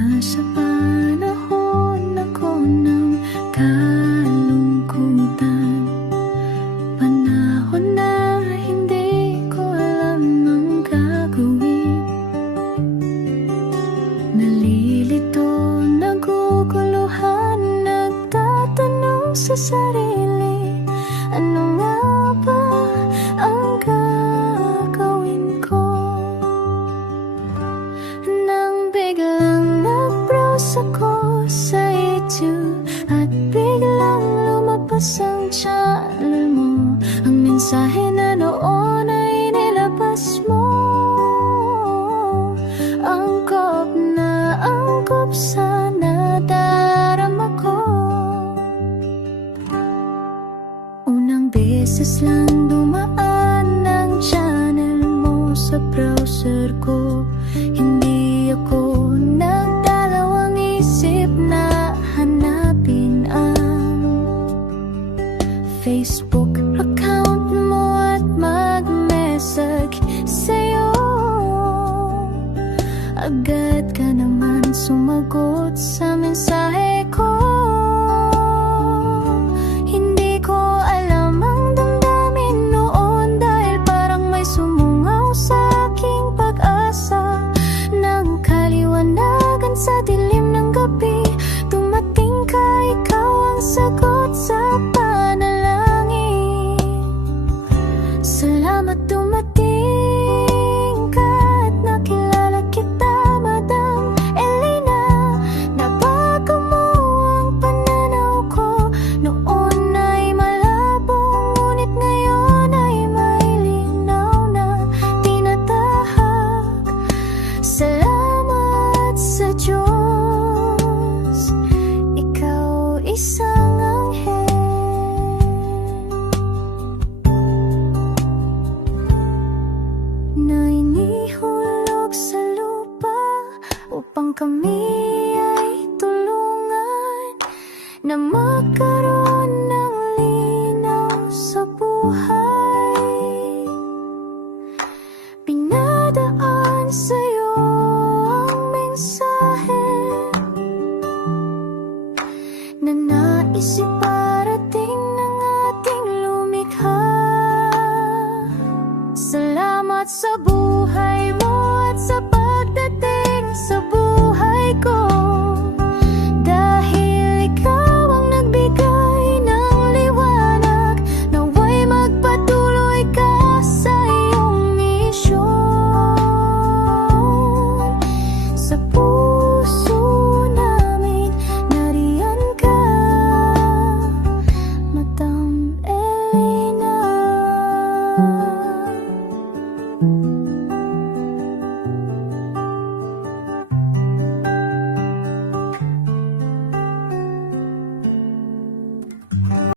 Nasa panahon ako ng kalungkutan, panahon na hindi ko alam ang gagawin. Nalilito, naguguluhan, nagtatanong sa sarili, ano nga ba ang gagawin ko? Nang biglang nag-browse ako sa YouTube at biglang lumabas ang channel mo, ang mensahe na noon ay nilabas mo. Angkop sa nadarama ko. Unang beses lang dumaan ang channel mo sa browser ko, hindi ako nagdalawang isip na hanapin ang Facebook account mo at mag-message sa'yo. Agad ka naman sumagot sa mensahe ko. Hindi ko alam ang damdamin noon, dahil parang may sumungaw sa aking pag-asa. Nang kaliwanagan sa dilim ng gabi, dumating ka, ikaw ang sagot sa panalangin. Salamat dumating ka at nakilala kita, Madam Elena. Nabago mo ang pananaw ko, noon ay malabo, ngunit ngayon ay may linaw na tinatahak. Salamat sa Diyos, ikaw isang anghel na inihulog sa lupa upang kami ay tulungan na magkaroon ng linaw sa buhay. Pinadaan sa'yo ang mensahe na naisip